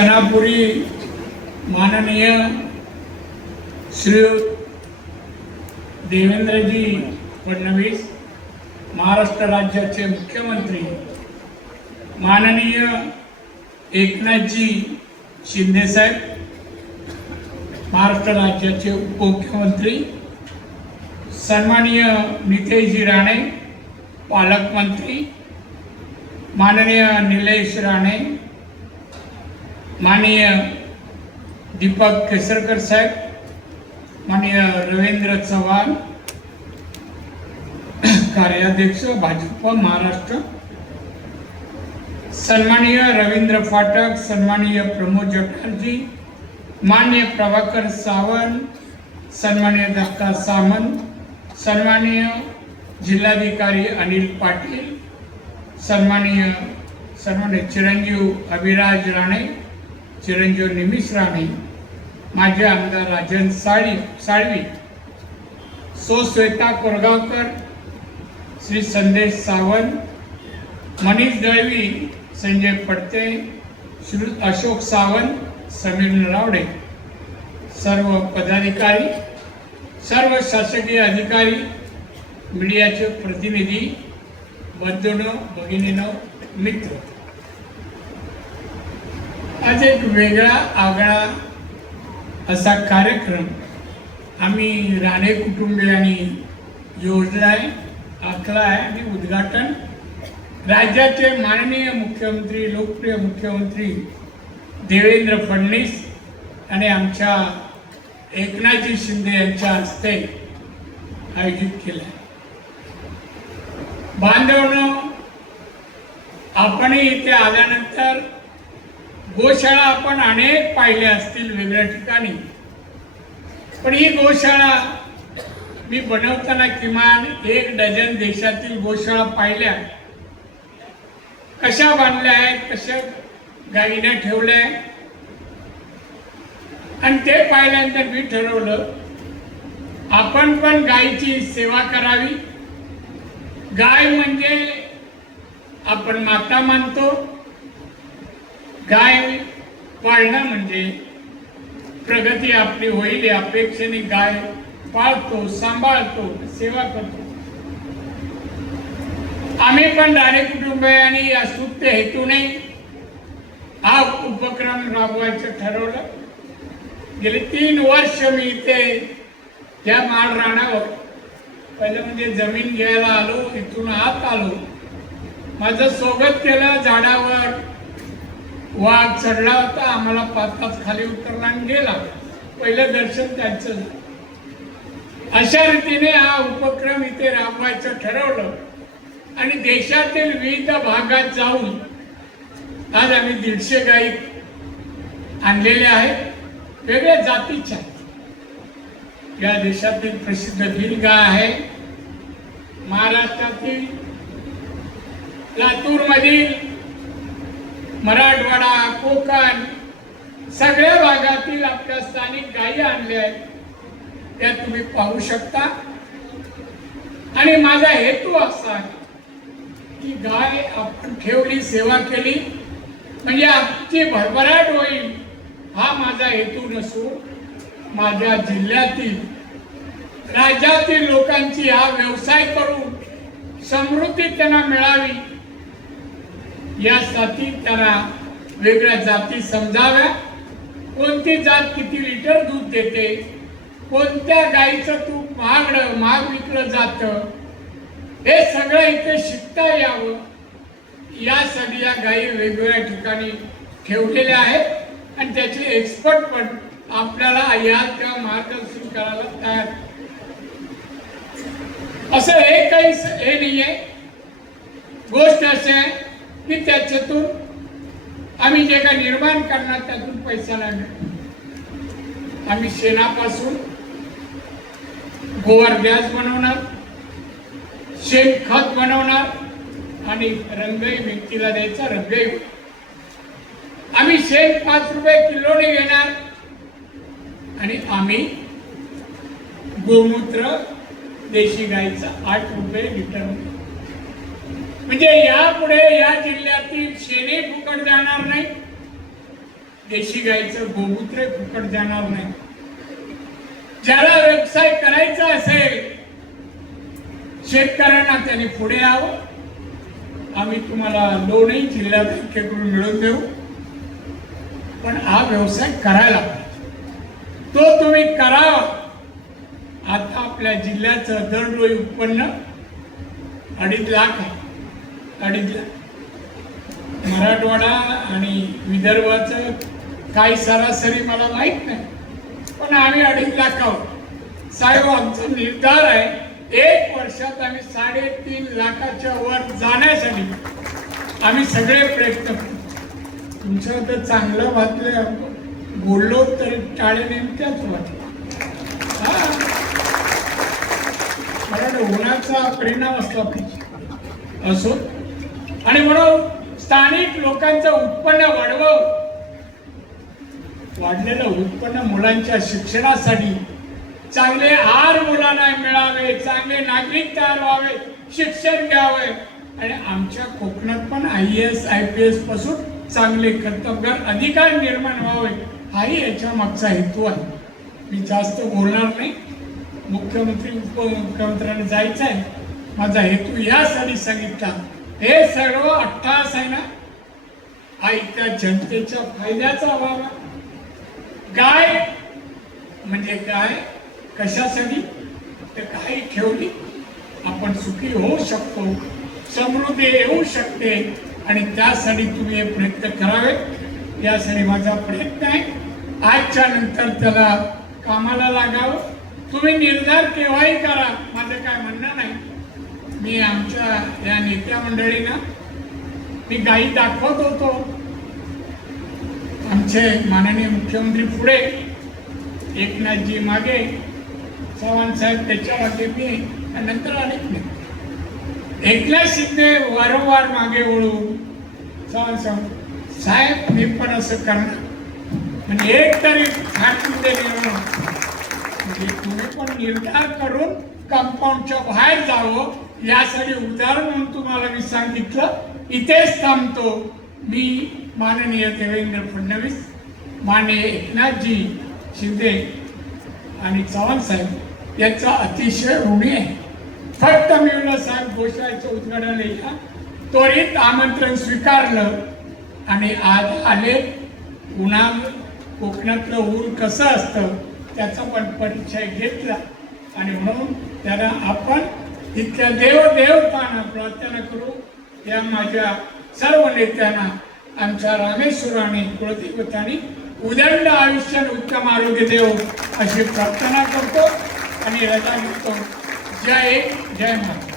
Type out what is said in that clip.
सेनापुरी माननीय श्री देवेंद्रजी फडणवीस महाराष्ट्र राज्याचे मुख्यमंत्री माननीय एकनाथजी शिंदेसाहेब महाराष्ट्र राज्याचे उपमुख्यमंत्री सन्माननीय नितेशजी राणे पालकमंत्री माननीय निलेश राणे माननीय दीपक केसरकर साहेब माननीय रवींद्र चव्हाण कार्याध्यक्ष भाजप महाराष्ट्र सन्माननीय रवींद्र फाटक सन्माननीय प्रमोद जठारजी मान्य प्रभाकर सावंत सन्माननीय दत्ता सामंत सन्माननीय जिल्हाधिकारी अनिल पाटील सन्माननीय सन्माननीय चिरंजीव अभिराज राणे चिरंजीव निमिष राणे माजी आमदार राजन साळी साळवी सो श्वेता कोरगावकर श्री संदेश सावंत मनीष दळवी संजय पडते श्री अशोक सावंत समीर नरावडे सर्व पदाधिकारी सर्व शासकीय अधिकारी मीडियाचे प्रतिनिधी बंधूनं भगिनीनं मित्र. आज एक वेगळा आगळा असा कार्यक्रम आम्ही राणे कुटुंबियांनी योजना आहे आखला आहे आणि उद्घाटन राज्याचे माननीय मुख्यमंत्री लोकप्रिय मुख्यमंत्री देवेंद्र फडणवीस आणि आमच्या एकनाथजी शिंदे यांच्या हस्ते आयोजित केलं आहे. बांधवनं आपणही इथे आल्यानंतर गोशाळा आपण अनेक पाहिल्या असतील वेगळ्या ठिकाणी. पण ही गोशाळा मी बनवताना किमान एक डझन देशातील गोशाळा पाहिल्या. कशा बांधल्या आहेत कशा गाईने ठेवल्या आणि ते पाहिल्यानंतर मी ठरवलं आपण पण गायीची सेवा करावी. गाय म्हणजे आपण माता मानतो. गाय पाळणं म्हणजे? प्रगती आपली होईल या अपेक्षेने गाय पाळतो सांभाळतो सेवा करतो. आम्ही पण राणे कुटुंबियांनी या सुप्त हेतूने हा उपक्रम राबवायचं ठरवलं. गेले तीन वर्ष मी इथे या माळ राणावर पहिलं म्हणजे जमीन घ्यायला आलो इथून आत आलो. माझं स्वागत केलं झाडावर वाघ चढला होता आम्हाला पाच पाच खाली उतरला आणि गेला. पहिलं दर्शन त्यांचं अशा रीतीने हा उपक्रम इथे राबवायचं ठरवलं. आणि देशातील विविध भागात जाऊन आज आम्ही दीडशे गायी आणलेल्या आहेत. वेगळ्या जातीच्या. या देशातील प्रसिद्ध गिर गाय आहे. महाराष्ट्रातील लातूरमधील मराठवाडा कोकण सगळ्या भागातील आपल्या स्थानिक गायी आणल्या आहेत. त्या तुम्ही पाहू शकता. आणि माझा हेतू असा आहे की गाय आपण ठेवली सेवा केली म्हणजे आमची भरभराट होईल हा माझा हेतू नसून माझ्या जिल्ह्यातील राज्यातील लोकांची हा व्यवसाय करून समृद्धी त्यांना मिळावी यासाठी त्यांना वेगळ्या जाती समजाव्या. कोणती जात किती लिटर दूध देते? कोणत्या गाईचं तूप महागडं महाग विकलं जातं? हे सगळं इथे शिकता यावं. यासाठी या गायी वेगवेगळ्या ठिकाणी ठेवलेल्या आहेत. आणि त्याचे एक्सपर्ट पण आपल्याला या त्या मार्गदर्शन करायला तयार असं हे काही हे नाही आहे गोष्ट अशी आहे की त्याच्यातून आम्ही जे काही निर्माण करणार त्यातून पैसा नाही आम्ही शेणापासून गोवर गॅस बनवणार शेण खत बनवणार आणि रंगही व्यक्तीला द्यायचा रंगही आम्ही शेण पाच रुपये किलोने घेणार आणि आम्ही गोमूत्र देशी गाईचा आठ रुपये लिटर म्हणजे यापुढे या जिल्ह्यातील शेणे फुकट जाणार नाही देशी गाईचं गोमूत्र फुकट जाणार नाही. ज्याला व्यवसाय करायचा असेल शेतकऱ्यांना त्याने पुढे यावं. आम्ही तुम्हाला लोनही जिल्हा बँकेकडून मिळवून देऊ. पण हा व्यवसाय करायला पाहिजे. तो तुम्ही करावा आता आपल्या जिल्ह्याचं दरडोई उत्पन्न अडीच लाख आहे. अडीच मराठवाडा आणि विदर्भाचं काही सरासरी मला माहीत नाही. पण आम्ही अडीच लाख आहोत साहेब आमचा निर्धार आहे एक वर्षात आम्ही साडेतीन लाखाच्या वर जाण्यासाठी आम्ही सगळे प्रयत्न करू. तुमचं तर चांगलं वाचलं बोललो तरी टाळे नेमक्याच वाटलं. कारण उन्हाचा परिणाम असला पाहिजे. असो. आणि म्हणून स्थानिक लोकांचं उत्पन्न वाढव. वाढलेलं उत्पन्न मुलांच्या शिक्षणासाठी चांगले आर मुलांना मिळावे चांगले नागरिक तयार व्हावे शिक्षण घ्यावे. आणि आमच्या कोकणात पण आय एस आय पी एसपासून चांगले कर्तव्यगार अधिकार निर्माण व्हावे हाही याच्या मागचा हेतू आहे. मी जास्त बोलणार नाही. मुख्यमंत्री उपमुख्यमंत्र्यांना जायचं आहे माझा हेतू यासाठी सांगितला. हे सर्व अट्टास आहे ना? हा जनतेच्या फायद्याचा व्हावा गाय म्हणजे काय कशासाठी? तर गाय ठेवली आपण सुखी होऊ शकतो समृद्धी येऊ शकते आणि त्यासाठी तुम्ही हे प्रयत्न करावे. यासाठी माझा प्रयत्न आहे. आजच्या नंतर त्याला कामाला लागावं. तुम्ही निर्धार केव्हाही करा. माझं काय म्हणणं नाही. मी आमच्या या नेत्या मंडळींना मी गाई दाखवत होतो. आमचे माननीय मुख्यमंत्री पुढे एकनाथजी मागे चव्हाण साहेब त्याच्यामागे मी नंतर अनेक नेते. एकनाथ शिंदे वारंवार मागे वळून चव्हाण साहेब साहेब मी पण असं करणार. पण एक तरी फाटून म्हणजे तुम्ही पण निर्धार करून कंपाऊंडच्या बाहेर जावं यासाठी उदाहरण म्हणून तुम्हाला मी सांगितलं. इथेच थांबतो. मी माननीय देवेंद्र फडणवीस माननीय एकनाथजी शिंदे आणि चव्हाण साहेब यांचा अतिशय ऋणी आहे. फक्त मी साहेब घोषणाचं उद्घाटन या त्वरित आमंत्रण स्वीकारलं आणि आज आले. उन्हा कोकणातलं ऊन कसं असतं त्याचा पण परिचय घेतला. आणि म्हणून त्याला आपण इथल्या देवदेवतांना प्रार्थना करू. या माझ्या सर्व नेत्यांना आमच्या रामेश्वराने कुलदेवतांनी उदंड आयुष्य उत्तम आरोग्य देव अशी प्रार्थना करतो आणि रजा घेतो. जय जय माता